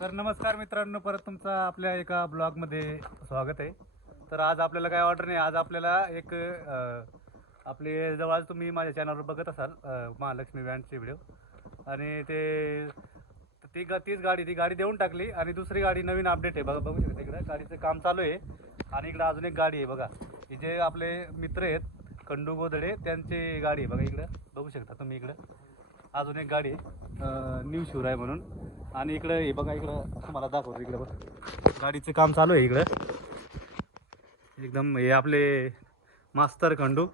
तर नमस्कार मित्रांनो परत तुमचं आपल्या एका ब्लॉगमध्ये स्वागत आहे. तर आज आपल्याला काय ऑर्डर नाही आज आपल्याला एक आपले जवळ तुम्ही माझ्या चॅनलवर बघत असाल महालक्ष्मी व्हॅनचे व्हिडिओ आणि ते तर ती गा तीच गाडी ती गाडी देऊन टाकली आणि दुसरी गाडी नवीन अपडेट आहे. बघा बघू शकता इकडं. गाडीचं काम चालू आहे आणि इकडं अजून एक गाडी आहे बघा. हे जे आपले मित्र आहेत खंडू गोदडे त्यांची गाडी आहे. बघा इकडं. बघू शकता तुम्ही इकडं. अजून एक गाडी आहे. न्यू शिवराय म्हणून. आणि इकडं हे बघा इकडं तुम्हाला दाखवतो इकडं बघ. गाडीचं काम चालू आहे इकडं. एकदम हे आपले मास्तर खंडू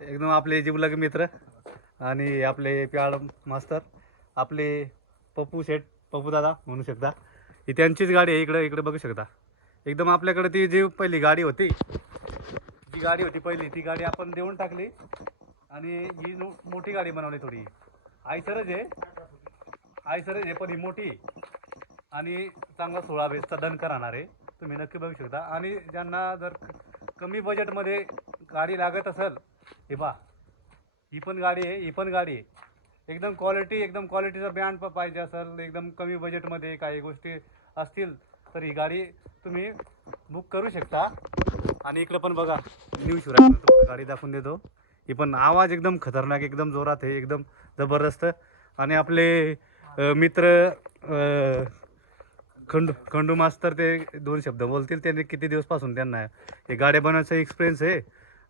एकदम आपले जिवलग मित्र आणि हे आपले प्याळ मास्तर आपले पप्पू शेठ पप्पू दादा म्हणू शकता. ही त्यांचीच गाडी आहे इकडं इकडे बघू शकता. एकदम आपल्याकडे ती जी पहिली गाडी होती जी गाडी होती पहिली ती गाडी आपण देऊन टाकली आणि ही नो- मोठी गाडी बनवली थोडी. आयसरच आहे. आई सर हे पण ही मोठी आणि चांगला सोळा बेसचा दणका राहणार आहे. तुम्ही नक्की बघू शकता. आणि ज्यांना जर कमी बजेटमध्ये गाडी लागत असेल हे बा ही पण गाडी आहे ही पण गाडी आहे. एकदम क्वालिटी एकदम क्वालिटीचा ब्रँड पाहिजे असेल एकदम कमी बजेटमध्ये काही गोष्टी असतील तर ही गाडी तुम्ही बुक करू शकता. आणि इकडं पण बघा न्यू शिवराय गाडी दाखवून देतो. ही पण आवाज एकदम खतरनाक एकदम जोरात आहे एकदम जबरदस्त. आणि आपले मित्र खंडू खंडू मास्तर ते दोन शब्द बोलतील. त्यांनी किती दिवसपासून त्यांना हे गाड्या बनवायचा एक्सपिरियन्स आहे.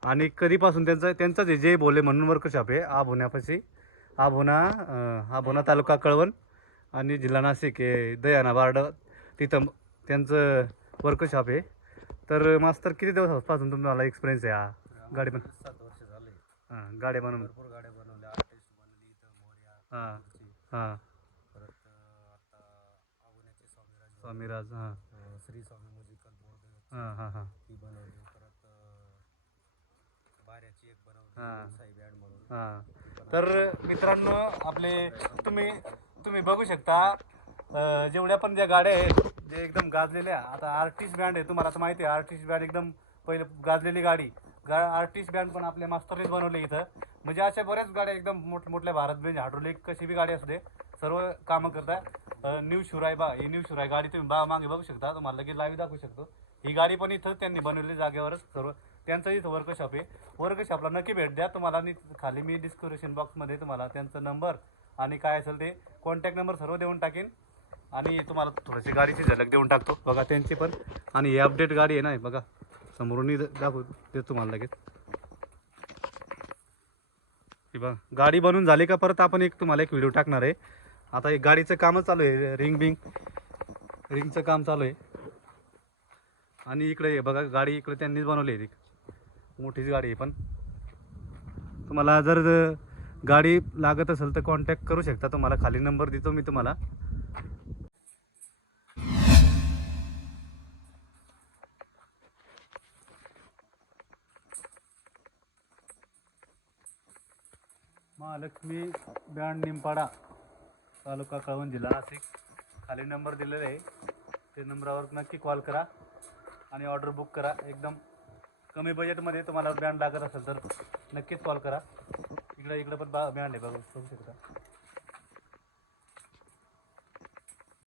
आणि कधीपासून त्यांचं त्यांचंच जे बोले म्हणून वर्कशॉप आहे. आभोण्यापाशी. आभोना आभोना तालुका कळवण आणि जिल्हा नाशिक आहे. दयाना बारड तिथं त्यांचं वर्कशॉप आहे. तर मास्तर किती दिवसापासून तुम्हाला एक्सपिरियन्स आहे हा गाडी बन सात वर्ष झाले. हां गाड्या बनवून. हां. हां परत अं, आता आवण्याचे स्वामीराज हां. अं, श्री स्वामी म्युझिकल बोर्ड हां हां हां. ही बनवली. परत अं, बाऱ्याची एक बनवली. हां. बँड म्हणून. हां. तर मित्रांनो आपले तुम्ही तुम्ही बघू शकता अं, जेवढ्या पण ज्या गाड्या आहेत जे एकदम गाजलेल्या आता आर्टिस्ट बँड आहे तुम्हाला आता माहिती आहे आर्टिस्ट बँड एकदम पहिले गाजलेली गाडी. गा आर्टिस्ट बँड पण आपल्या मास्तरनेच बनवले इथं. म्हणजे अशा बऱ्याच गाड्या एकदम मोठ मोठल्या भारत बेंज हायड्रोलिक कशी बी गाडी असू दे सर्व कामं करताय न्यू शिवराय बा ही न्यू शिवराय गाडी तुम्ही बा मागे बघू शकता तुम्हाला लगेच लाईव्ह दाखवू शकतो. ही गाडी पण इथं त्यांनी बनवली जागेवरच सर्व त्यांचं इथं वर्कशॉप आहे. वर्कशॉपला नक्की भेट द्या. तुम्हाला मी खाली मी डिस्क्रिप्शन बॉक्समध्ये तुम्हाला त्यांचा नंबर आणि काय असेल ते कॉन्टॅक्ट नंबर सर्व देऊन टाकेन. आणि तुम्हाला थोडीशी गाडीची झलक देऊन टाकतो. बघा त्यांची पण. आणि ही अपडेट गाडी आहे ना बघा. समोरून दाखवू दे तुम्हाला लगेच. ही बघा. गाडी बनवून झाली का परत आपण एक तुम्हाला एक व्हिडिओ टाकणार आहे. आता एक गाडीचं कामच चालू आहे रिंग बिंग. रिंगचं काम चालू आहे. आणि इकडे हे बघा गाडी इकडे त्यांनीच बनवली आहे मोठीच गाडी आहे पण. तुम्हाला जर गाडी लागत असेल तर कॉन्टॅक्ट करू शकता. तुम्हाला खाली नंबर देतो मी तुम्हाला. महालक्ष्मी बँड निंपाडा तालुका कळवण जिल्हा. नाशिक खाली नंबर दिलेला आहे. ते नंबरावर नक्की कॉल करा आणि ऑर्डर बुक करा. एकदम कमी बजेटमध्ये तुम्हाला बँड लागत असेल तर नक्कीच कॉल करा. इकडं इकडं पण बा बँड आहे बघू. बघू शकता.